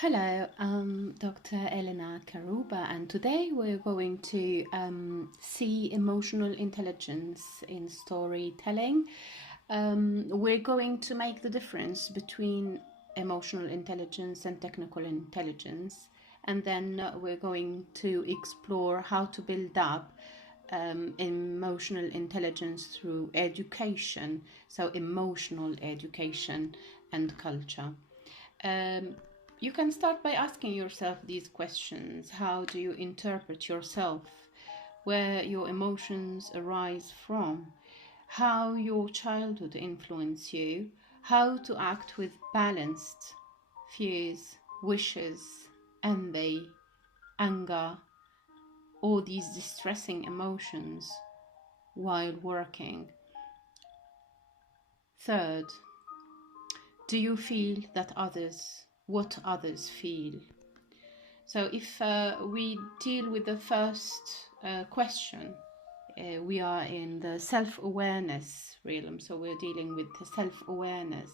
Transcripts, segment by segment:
Hello, I'm Dr. Elena Carruba, and today we're going to see emotional intelligence in storytelling. We're going to make the difference between emotional intelligence and technical intelligence, and then we're going to explore how to build up emotional intelligence through education, so emotional education and culture. Um, you can start by asking yourself these questions. How do you interpret yourself? Where your emotions arise from? How your childhood influenced you? How to act with balanced fears, wishes, envy, anger, all these distressing emotions while working. Third, do you feel that what others feel? So if we deal with the first question, we are in the self-awareness realm. So we're dealing with the self-awareness.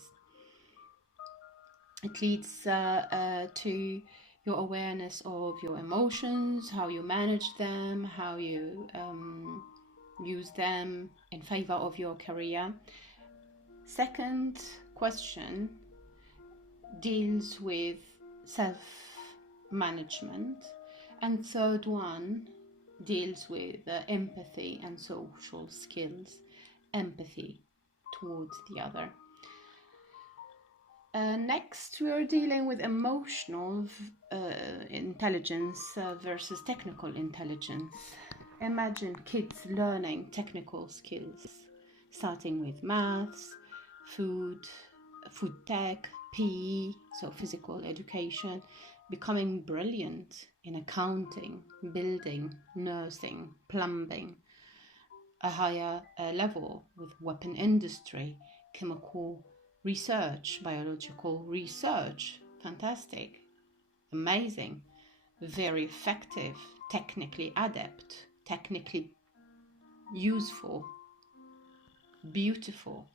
It leads to your awareness of your emotions, how you manage them, how you use them in favor of your career. Second question deals with self-management, and third one deals with empathy and social skills, empathy towards the other. Next, we are dealing with emotional intelligence versus technical intelligence. Imagine kids learning technical skills, starting with maths, food tech, PE, so physical education, becoming brilliant in accounting, building, nursing, plumbing, a higher level with weapon industry, chemical research, biological research. Fantastic, amazing, very effective, technically adept, technically useful, beautiful.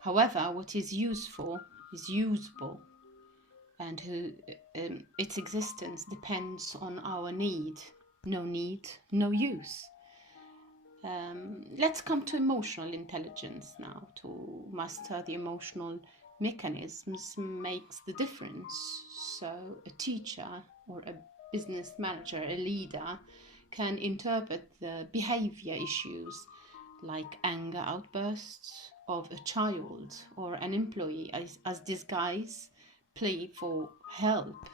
However, what is useful is usable, and its existence depends on our need. No need, no use. Let's come to emotional intelligence now. To master the emotional mechanisms makes the difference. So a teacher or a business manager, a leader, can interpret the behavior issues like anger outbursts of a child or an employee as disguise, plea for help.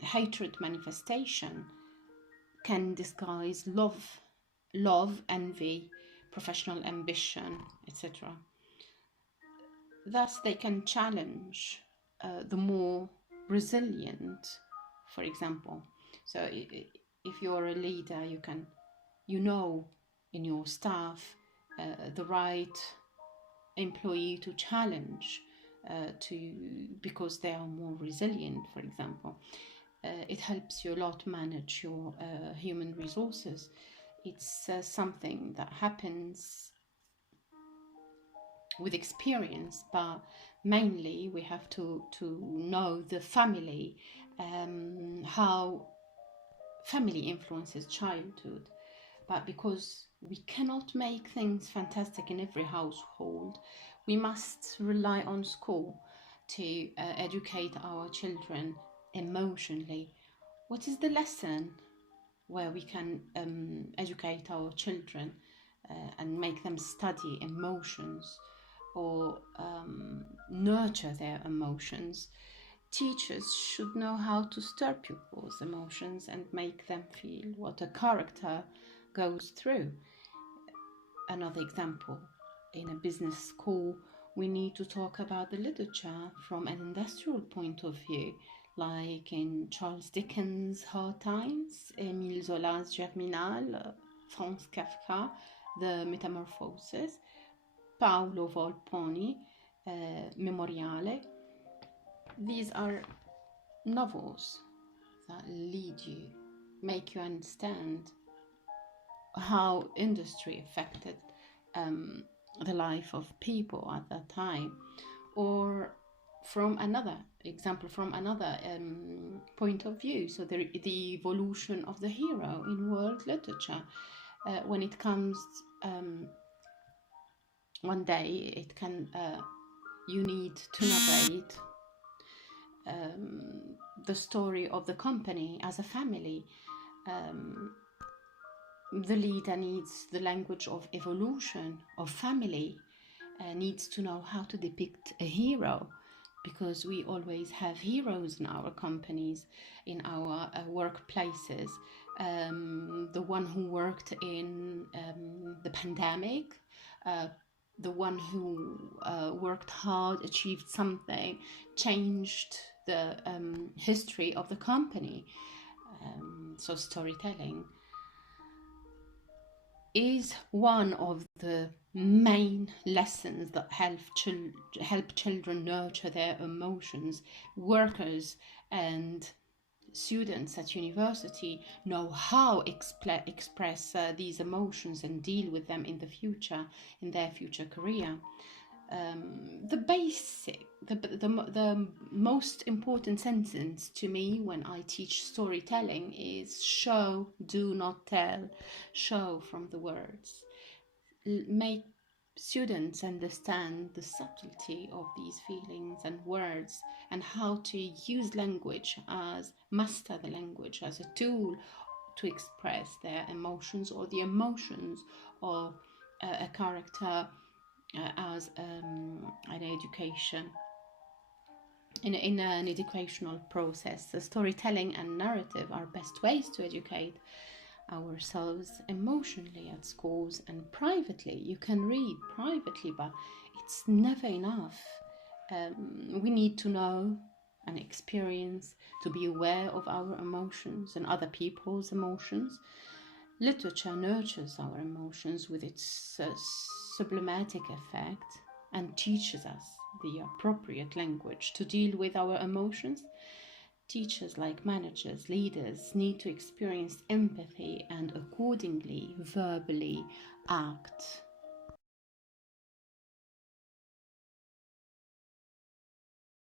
Hatred manifestation can disguise love, envy, professional ambition, etc. Thus, they can challenge the more resilient, for example. So, if you're a leader, you know in your staff the right employee to challenge because they are more resilient, for example. It helps you a lot manage your human resources. It's something that happens with experience, but mainly we have to know the family, how family influences childhood. But because we cannot make things fantastic in every household, we must rely on school to educate our children emotionally. What is the lesson where we can educate our children and make them study emotions or nurture their emotions? Teachers should know how to stir pupils' emotions and make them feel what a character goes through. Another example, in a business school, we need to talk about the literature from an industrial point of view, like in Charles Dickens' Hard Times, Émile Zola's Germinal, Franz Kafka, The Metamorphoses, Paolo Volponi, Memoriale. These are novels that lead you, make you understand how industry affected the life of people at that time. Or from another example, from another point of view, so the evolution of the hero in world literature. When it comes, one day it can, you need to narrate the story of the company as a family. The leader needs the language of evolution, of family, needs to know how to depict a hero, because we always have heroes in our companies, in our workplaces. The one who worked in the pandemic, the one who worked hard, achieved something, changed the history of the company. So storytelling is one of the main lessons that help children nurture their emotions. Workers and students at university know how express these emotions and deal with them in the future, in their future career. The most important sentence to me when I teach storytelling is show, do not tell. Show from the words. Make students understand the subtlety of these feelings and words, and how to use language, master the language as a tool to express their emotions, or the emotions of a character, as an education, in an educational process. The storytelling and narrative are best ways to educate ourselves emotionally at schools and privately. You can read privately, but it's never enough. We need to know and experience, to be aware of our emotions and other people's emotions. Literature nurtures our emotions with its sublimatic effect, and teaches us the appropriate language to deal with our emotions. Teachers, like managers, leaders, need to experience empathy and accordingly verbally act